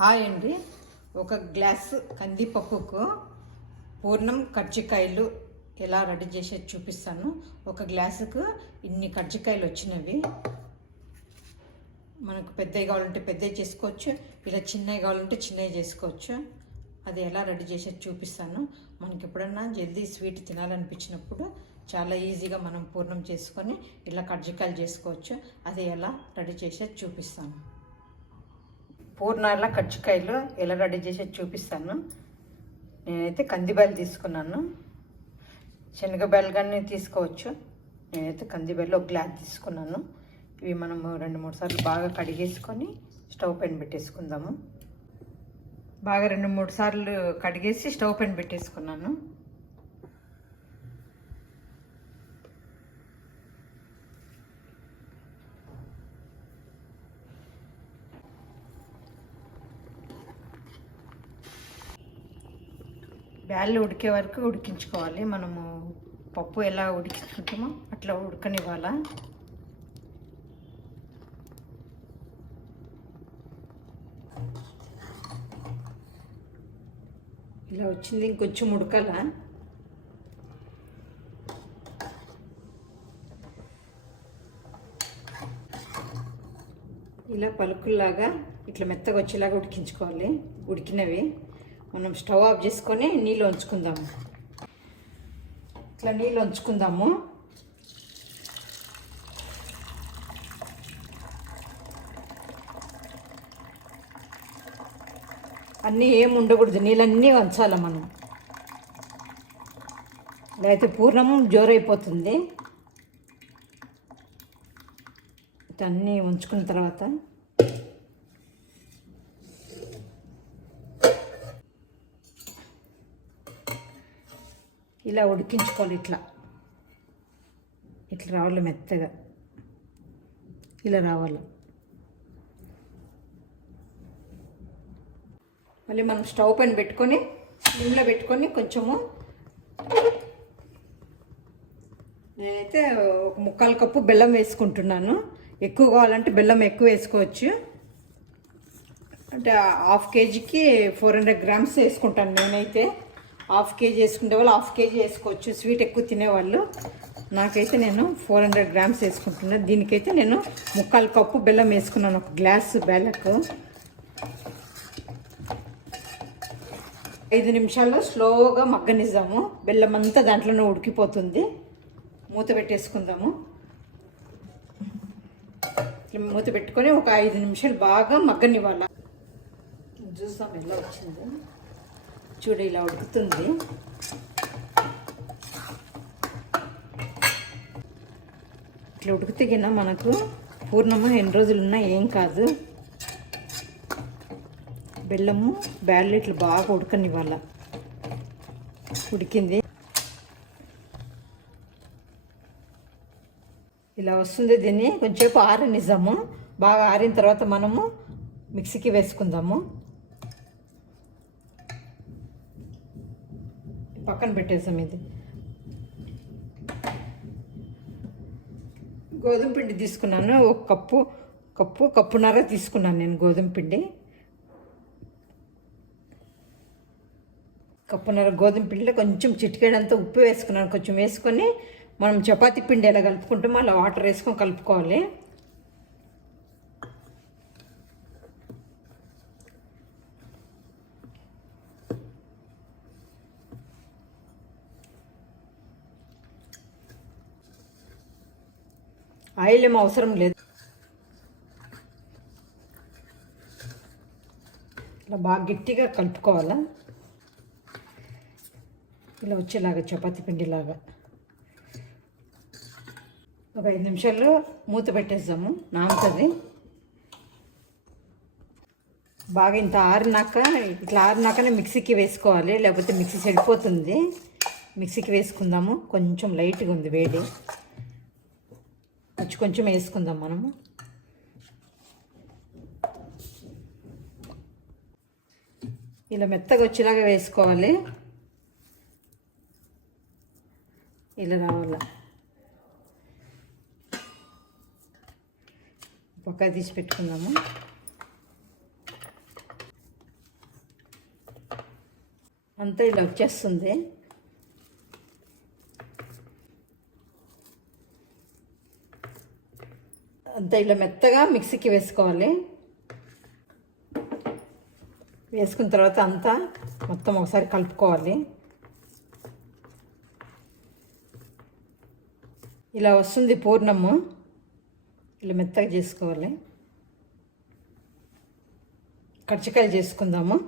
Hi అండి. ఒక glass కందిపప్పుకు పూర్ణం కజ్జికాయలు ఎలా రెడీ చేసేది చూపిస్తాను. ఒక గ్లాసుకు ఇన్ని కజ్జికాయలు వచ్చినవి. మనకు పెద్దవి కావాలంటే పెద్దవి చేసుకోవచ్చు ఇలా చిన్నవి కావాలంటే చిన్నవి చేసుకోవచ్చు. అది ఎలా రెడీ చేసేది చూపిస్తాను. మనకి ఎప్పుడన్నా జల్దీ స్వీట్ తినాలనిపించినప్పుడు చాలా ఈజీగా మనం పూర్ణం చేసుకొని ఇలా కజ్జికాయలు చేసుకోవచ్చు. అది ఎలా రెడీ చేసేది చూపిస్తాను. పూర్ణాల కజ్జికాయలు ఎలా రెడీ చేసేది చూపిస్తాను. నేనైతే కందిబేలు తీసుకున్నాను. శనగబేలు కానీ తీసుకోవచ్చు. నేనైతే కందిబేలు ఒక గ్లాస్ తీసుకున్నాను. ఇవి మనము రెండు మూడు సార్లు బాగా కడిగేసుకొని స్టవ్ పైన పెట్టేసుకుందాము. బాగా రెండు మూడు సార్లు కడిగేసి స్టవ్ పైన పెట్టేసుకున్నాను. బ్యాళ్ళు ఉడికే వరకు ఉడికించుకోవాలి. మనము పప్పు ఎలా ఉడికించుకుంటామో అట్లా ఉడకనివ్వాలా. ఇలా వచ్చింది ఇంకొంచెం ఉడకాలా. ఇలా పలుకుల్లాగా ఇట్లా మెత్తగా వచ్చేలాగా ఉడికించుకోవాలి. ఉడికినవి. మనం స్టవ్ ఆఫ్ చేసుకొని నీళ్ళు ఉంచుకుందాము. ఇట్లా నీళ్ళు ఉంచుకుందాము. అన్నీ ఏమి ఉండకూడదు నీళ్ళన్నీ వంచాలి మనం. లేకపోతే పూర్ణము జోరైపోతుంది. అన్నీ ఉంచుకున్న తర్వాత ఇలా ఉడికించుకోవాలి ఇట్లా. ఇట్లా రావాలి మెత్తగా. ఇలా రావాలి. మళ్ళీ మనం స్టవ్ పైన పెట్టుకొని సిమ్లో పెట్టుకొని కొంచెము నేనైతే ఒక ముక్కాల కప్పు బెల్లం వేసుకుంటున్నాను. ఎక్కువ కావాలంటే బెల్లం ఎక్కువ వేసుకోవచ్చు. అంటే హాఫ్ కేజీకి ఫోర్ హండ్రెడ్ గ్రామ్స్ వేసుకుంటాను నేనైతే. హాఫ్ కేజీ వేసుకునే వాళ్ళు హాఫ్ కేజీ వేసుకోవచ్చు. స్వీట్ ఎక్కువ తినేవాళ్ళు. నాకైతే నేను ఫోర్ హండ్రెడ్ గ్రామ్స్ వేసుకుంటున్నాను దీనికైతే నేను ముక్కాలు కప్పు బెల్లం వేసుకున్నాను. ఒక గ్లాస్ బెల్లకు. ఐదు నిమిషాల్లో స్లోగా మగ్గనిద్దాము. బెల్లం అంతా దాంట్లోనే ఉడికిపోతుంది. మూత పెట్టేసుకుందాము. మూత పెట్టుకొని ఒక ఐదు నిమిషాలు బాగా మగ్గనివ్వాలి. చూస్తాం ఎలా వచ్చింది. చూడ ఇలా ఉడుకుతుంది. ఇట్లా ఉడికితే కింద మనకు పూర్ణము ఎన్ని రోజులు ఉన్నా ఏం కాదు. బెల్లము బ్యాడ్లు ఇట్లా బాగా ఉడకనివ్వాల. ఉడికింది. ఇలా వస్తుంది దీన్ని. కొంచెంసేపు ఆరనిద్దాము. బాగా ఆరిన తర్వాత మనము మిక్సీకి వేసుకుందాము. పక్కన పెట్టేసాం ఇది. గోధుమ పిండి తీసుకున్నాను. ఒక కప్పు కప్పు కప్పున్నర తీసుకున్నాను నేను గోధుమ పిండి. కప్పున్నర గోధుమ పిండిలో కొంచెం చిటికేడంతా ఉప్పు వేసుకున్నాను. కొంచెం వేసుకొని మనం చపాతీ పిండి ఎలా కలుపుకుంటామో అలా వాటర్ వేసుకొని కలుపుకోవాలి. ఆయిల్ ఏమో అవసరం లేదు. ఇలా బాగా గట్టిగా కలుపుకోవాలా? ఇలా వచ్చేలాగా చపాతీ పిండిలాగా. ఒక ఐదు నిమిషాల్లో మూత పెట్టేద్దాము. నానుతుంది. బాగా ఇంత ఆరినాక ఇట్లా ఆరినాకనే మిక్సీకి వేసుకోవాలి. లేకపోతే మిక్సీ చెడిపోతుంది. మిక్సీకి వేసుకుందాము. కొంచెం లైట్గా ఉంది వేడి. కొంచెం కొంచెం వేసుకుందాం మనము. ఇలా మెత్తగా వచ్చేలాగా వేసుకోవాలి. ఇలా రావాల? పక్క తీసి పెట్టుకుందాము. అంతా ఇలా వచ్చేస్తుంది. అంతా ఇలా మెత్తగా మిక్సీకి వేసుకోవాలి. వేసుకున్న తర్వాత అంతా మొత్తం ఒకసారి కలుపుకోవాలి. ఇలా వస్తుంది పూర్ణము. ఇలా మెత్తగా చేసుకోవాలి. కర్చికాయలు చేసుకుందాము.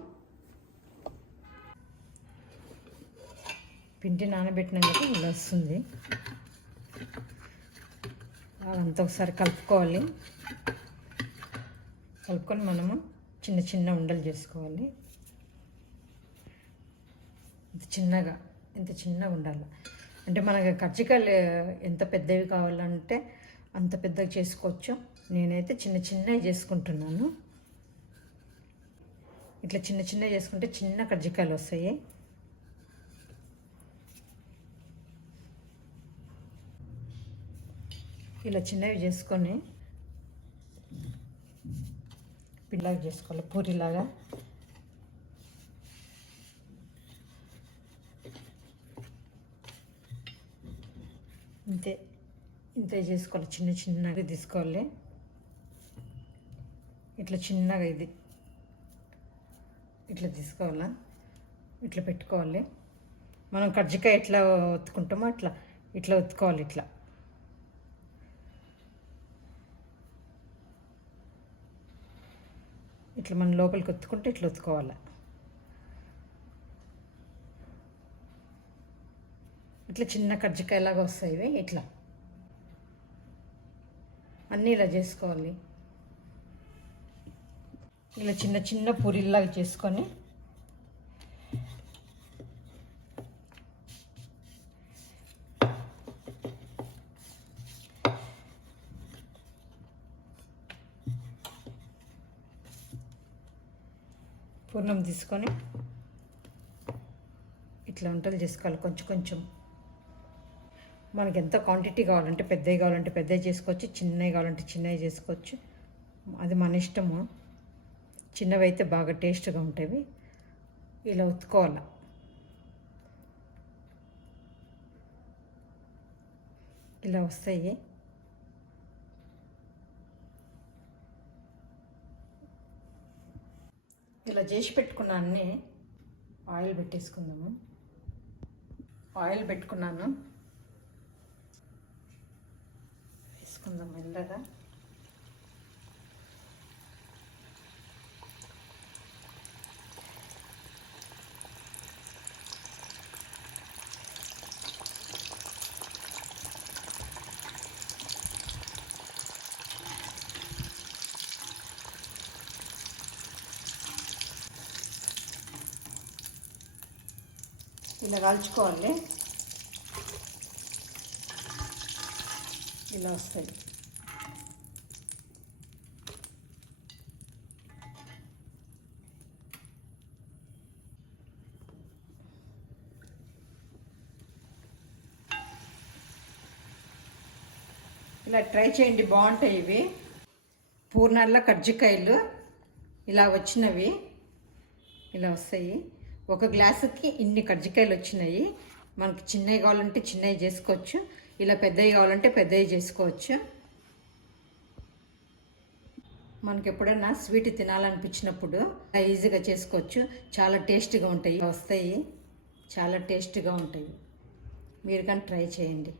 పిండి నానబెట్టినందుకు ఇలా వస్తుంది. అదంతా ఒకసారి కలుపుకోవాలి. కలుపుకొని మనము చిన్న చిన్న ఉండలు చేసుకోవాలి. ఇంత చిన్నగా ఇంత చిన్నగా ఉండాలి. అంటే మనకి కజ్జికాయలు ఎంత పెద్దవి కావాలంటే అంత పెద్దగా చేసుకోవచ్చు. నేనైతే చిన్న చిన్నవి చేసుకుంటున్నాను. ఇట్లా చిన్న చిన్న చేసుకుంటే చిన్న కజ్జికాయలు వస్తాయి. ఇలా చిన్నవి చేసుకొని పిల్లగా చేసుకోవాలి పూరిలాగా. ఇంతే ఇంతే చేసుకోవాలి చిన్న చిన్నగా తీసుకోవాలి. ఇట్లా చిన్నగా ఇది. ఇట్లా తీసుకోవాలా? ఇట్లా పెట్టుకోవాలి. మనం కజ్జికాయ ఎట్లా ఒత్తుకుంటామో అట్లా ఇట్లా ఒత్తుకోవాలి ఇట్లా. ఇట్లా మనం లోపలికి ఒత్తుకుంటే ఇట్లా ఒత్తుకోవాలి. ఇట్లా చిన్న కజ్జికాయలాగా వస్తాయి ఇవి ఇట్లా. అన్నీ ఇలా చేసుకోవాలి. ఇలా చిన్న చిన్న పూరిలాగా చేసుకొని పూర్ణం తీసుకొని ఇట్లా వంటలు చేసుకోవాలి. కొంచెం కొంచెం. మనకి ఎంత క్వాంటిటీ కావాలంటే పెద్దవి కావాలంటే పెద్దవి చేసుకోవచ్చు చిన్నవి కావాలంటే చిన్నవి చేసుకోవచ్చు. అది మన ఇష్టము. చిన్నవి అయితే బాగా టేస్ట్గా ఉంటాయి. ఇలా ఉతుకోవాలి. ఇలా వస్తాయి. ఇలా చేసి పెట్టుకున్నానే అన్నీ ఆయిల్ పెట్టేసుకుందాము. ఆయిల్ పెట్టుకున్నాను. వేసుకుందాం మెల్లగా. ఇలా కాల్చుకోవాలి. ఇలా వస్తాయి. ఇలా ట్రై చేయండి బాగుంటాయి ఇవి. పూర్ణాల్లో కజ్జికాయలు ఇలా వచ్చినవి. ఇలా వస్తాయి. ఒక గ్లాసుకి ఇన్ని కజ్జికాయలు వచ్చినాయి. మనకి చిన్నవి కావాలంటే చిన్నవి చేసుకోవచ్చు. ఇలా పెద్దవి కావాలంటే పెద్దవి చేసుకోవచ్చు. మనకి ఎప్పుడైనా స్వీట్ తినాలనిపించినప్పుడు ఈజీగా చేసుకోవచ్చు. చాలా టేస్టీగా ఉంటాయి. వస్తాయి. చాలా టేస్ట్గా ఉంటాయి. మీరు కానీ ట్రై చేయండి.